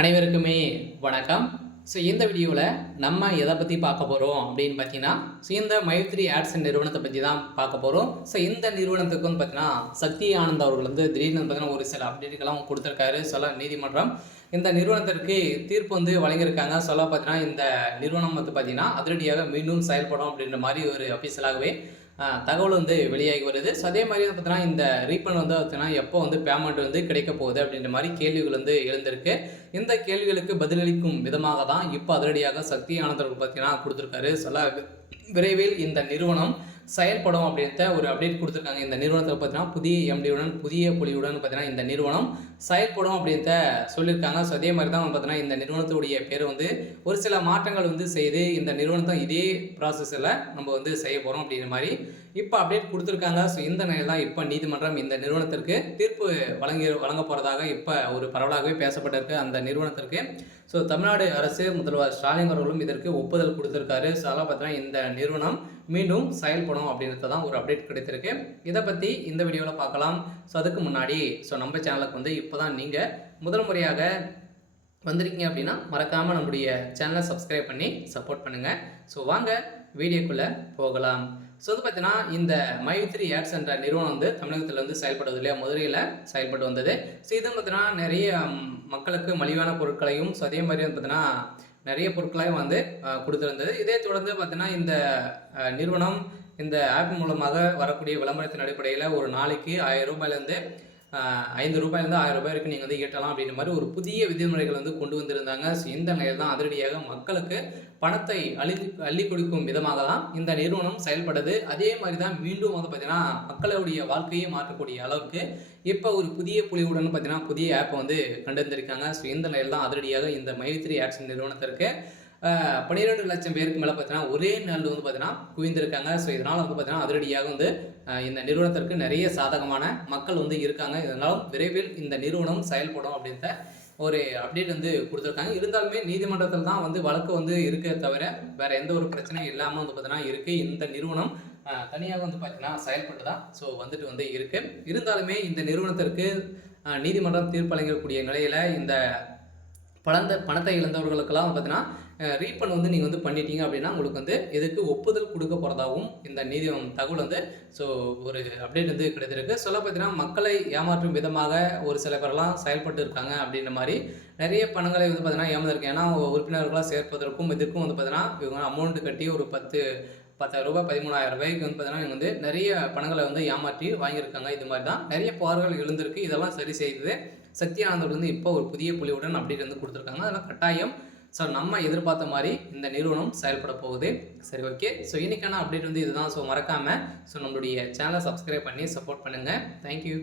அனைவருக்குமே வணக்கம். இந்த வீடியோவில் நம்ம எதை பற்றி பார்க்க போகிறோம் அப்படின்னு பார்த்தீங்கன்னா, இந்த மைத்ரி ஆட்ஸ் நிறுவனத்தை பற்றி தான் பார்க்க போகிறோம். இந்த நிறுவனத்துக்கு வந்து பார்த்தீங்கன்னா, சக்தி ஆனந்த் அவர்கள் வந்து திடீர்னு பார்த்தீங்கன்னா ஒரு சில அப்டேட்டுகள்லாம் கொடுத்துருக்காரு. நீதிமன்றம் இந்த நிறுவனத்திற்கு தீர்ப்பு வந்து வழங்கியிருக்காங்க. பார்த்தீங்கன்னா இந்த நிறுவனம் வந்து பார்த்தீங்கன்னா அதிரடியாக மீண்டும் செயல்படும் அப்படின்ற மாதிரி ஒரு அஃபீஷியலாகவே தகவல் வந்து வெளியாகி வருது. அதே மாதிரி வந்து பார்த்தீங்கன்னா இந்த ரீஃபண்ட் வந்து பார்த்தீங்கன்னா எப்போ வந்து பேமெண்ட் வந்து கிடைக்க போகுது அப்படின்ற மாதிரி கேள்விகள் வந்து எழுந்திருக்கு. இந்த கேள்விகளுக்கு பதிலளிக்கும் விதமாக தான் இப்போ அதிரடியாக சக்தி ஆனந்தர்கள் பார்த்தீங்கன்னா கொடுத்துருக்காரு. விரைவில் இந்த நிறுவனம் செயல்படும் அப்படின்ற ஒரு அப்டேட் கொடுத்துருக்காங்க. இந்த நிறுவனத்தில் பார்த்தீங்கன்னா புதிய எம்டியுடன் புதிய பொலிவுடன் பார்த்தீங்கன்னா இந்த நிறுவனம் செயல்படும் அப்படின்ற சொல்லியிருக்காங்க. அதே மாதிரி தான் பார்த்தீங்கன்னா இந்த நிறுவனத்துடைய பேர் வந்து ஒரு சில மாற்றங்கள் வந்து செய்து இந்த நிறுவனத்தை இதே ப்ராசஸில் நம்ம வந்து செய்ய போகிறோம் அப்படிங்கிற மாதிரி இப்போ அப்டேட் கொடுத்துருக்காங்க. இந்த நிலையில் தான் இப்போ நீதிமன்றம் இந்த நிறுவனத்திற்கு தீர்ப்பு வழங்க போகிறதாக இப்போ ஒரு பரவலாகவே பேசப்பட்டிருக்கு அந்த நிறுவனத்திற்கு. தமிழ்நாடு அரசு முதல்வர் ஸ்டாலின் அவர்களும் இதற்கு ஒப்புதல் கொடுத்துருக்காரு. பார்த்தீங்கன்னா இந்த நிறுவனம் மீண்டும் செயல்படும் அப்படின்றது தான் ஒரு அப்டேட் கிடைத்திருக்கு. இதை பற்றி இந்த வீடியோவில் பார்க்கலாம். அதுக்கு முன்னாடி நம்ம சேனலுக்கு வந்து இப்போ தான் நீங்கள் முதல் முறையாக வந்திருக்கீங்க அப்படின்னா மறக்காமல் நம்முடைய சேனலை சப்ஸ்கிரைப் பண்ணி சப்போர்ட் பண்ணுங்கள். வாங்க வீடியோக்குள்ளே போகலாம். வந்து பார்த்தீங்கன்னா இந்த மைத்ரி ஆட்ஸ் என்ற நிறுவனம் வந்து தமிழகத்தில் வந்து செயல்படுவது இல்லையா, மதுரையில் செயல்பட்டு வந்தது. இது பார்த்தீங்கன்னா நிறைய மக்களுக்கு மலிவான பொருட்களையும் அதே மாதிரி வந்து பார்த்தீங்கன்னா நிறைய பொருட்களையும் வந்து கொடுத்துருந்தது. இதே தொடர்ந்து பார்த்தீங்கன்னா இந்த நிறுவனம் இந்த ஆப் மூலமாக வரக்கூடிய விளம்பரத்தின் அடிப்படையில் ஒரு நாளைக்கு 1000 ரூபாயிலேருந்து 5 ரூபாயிலேருந்து 1000 ரூபாய் வரைக்கும் நீங்கள் வந்து ஈட்டலாம் அப்படின்ற மாதிரி ஒரு புதிய விதிமுறைகள் வந்து கொண்டு வந்திருந்தாங்க. இந்த நிலையில் தான் அதிரடியாக மக்களுக்கு பணத்தை அள்ளி கொடுக்கும் விதமாக தான் இந்த நிறுவனம் செயல்படுது. அதே மாதிரி தான் மீண்டும் வந்து பார்த்தீங்கன்னா மக்களுடைய வாழ்க்கையை மாற்றக்கூடிய அளவுக்கு இப்போ ஒரு புதிய புலிவுடன் பார்த்தீங்கன்னா புதிய ஆப்பை வந்து கண்டறிந்திருக்காங்க. இந்த நிலையில் தான் அதிரடியாக இந்த மைத்ரி ஆட்ஸ் நிறுவனத்திற்கு 12 லட்சம் பேருக்கு மேலே பார்த்தீங்கன்னா ஒரே நாள் வந்து பார்த்தீங்கன்னா குவிந்திருக்காங்க. இதனால் வந்து பார்த்தீங்கன்னா அதிரடியாக வந்து இந்த நிறுவனத்திற்கு நிறைய சாதகமான மக்கள் வந்து இருக்காங்க. இதனாலும் விரைவில் இந்த நிறுவனம் செயல்படும் அப்படின்ற ஒரு அப்டேட் வந்து கொடுத்துருக்காங்க. இருந்தாலுமே நீதிமன்றத்தில் தான் வந்து வழக்கு வந்து இருக்க தவிர வேறு எந்த ஒரு பிரச்சனையும் இல்லாமல் வந்து பார்த்தீங்கன்னா இருக்குது. இந்த நிறுவனம் தனியாக வந்து பார்த்தீங்கன்னா செயல்பட்டு தான் வந்துட்டு வந்து இருக்குது. இருந்தாலுமே இந்த நிறுவனத்திற்கு நீதிமன்றம் தீர்ப்பளிக்கக்கூடிய நிலையில் இந்த பணத்தை இழந்தவர்களுக்கெல்லாம் பார்த்தீங்கன்னா ரீஃபண்ட் வந்து நீங்கள் வந்து பண்ணிட்டீங்க அப்படின்னா உங்களுக்கு வந்து இதுக்கு ஒப்புதல் கொடுக்க போகிறதாகவும் இந்த தகவல் வந்து ஒரு அப்டேட் வந்து கிடைத்திருக்கு. பார்த்தீங்கன்னா மக்களை ஏமாற்றும் விதமாக ஒரு சில பேரெல்லாம் செயல்பட்டு இருக்காங்க அப்படின்ற மாதிரி நிறைய பணங்களை வந்து பார்த்தீங்கன்னா ஏமாந்துருக்கு. ஏன்னா உறுப்பினர்களாக சேர்ப்பதற்கும் இதுக்கும் வந்து பார்த்தீங்கன்னா இவங்க அமௌண்ட் கட்டி ஒரு 10,000 ரூபாய் 13,000 ரூபாய்க்கு வந்து பார்த்தீங்கன்னா இவங்க வந்து நிறைய பணங்களை வந்து ஏமாற்றி வாங்கியிருக்காங்க. இது மாதிரி தான் நிறைய புகார்கள் எழுந்திருக்கு. இதெல்லாம் சரி செய்தது சக்தி ஆனந்தர்கள் வந்து இப்போ ஒரு புதிய புலியுடன் அப்டேட் வந்து கொடுத்துருக்காங்க. அதெல்லாம் கட்டாயம் நம்ம எதிர்பார்த்த மாதிரி இந்த நிறுவனம் செயல்பட போகுது. சரி, ஓகே. இன்றைக்கான அப்டேட் வந்து இதுதான். மறக்காமல் நம்மளுடைய சேனலை சப்ஸ்கிரைப் பண்ணி சப்போர்ட் பண்ணுங்கள். தேங்க்யூ.